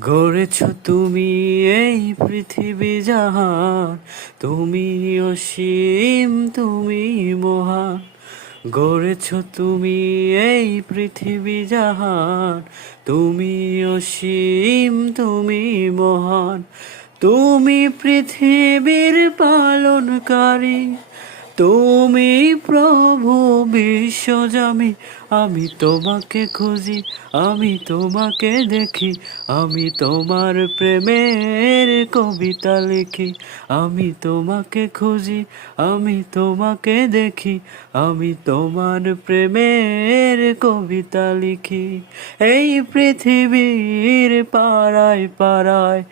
গড়েছ তুমি এই পৃথিবী জাহান, তুমি অসীম, তুমি মহান। গড়েছ তুমি এই পৃথিবী জাহান, তুমি অসীম, তুমি মহান। তুমি পৃথিবীর পালনকারী, তুমি প্রভু বিশ্বজামি। আমি তোমাকে খুঁজি, আমি তোমাকে দেখি, আমি তোমার প্রেমের কবিতা লিখি। আমি তোমাকে খুঁজি, আমি তোমাকে দেখি, আমি তোমার প্রেমের কবিতা লিখি। এই পৃথিবীর পাড়ায় পাড়ায়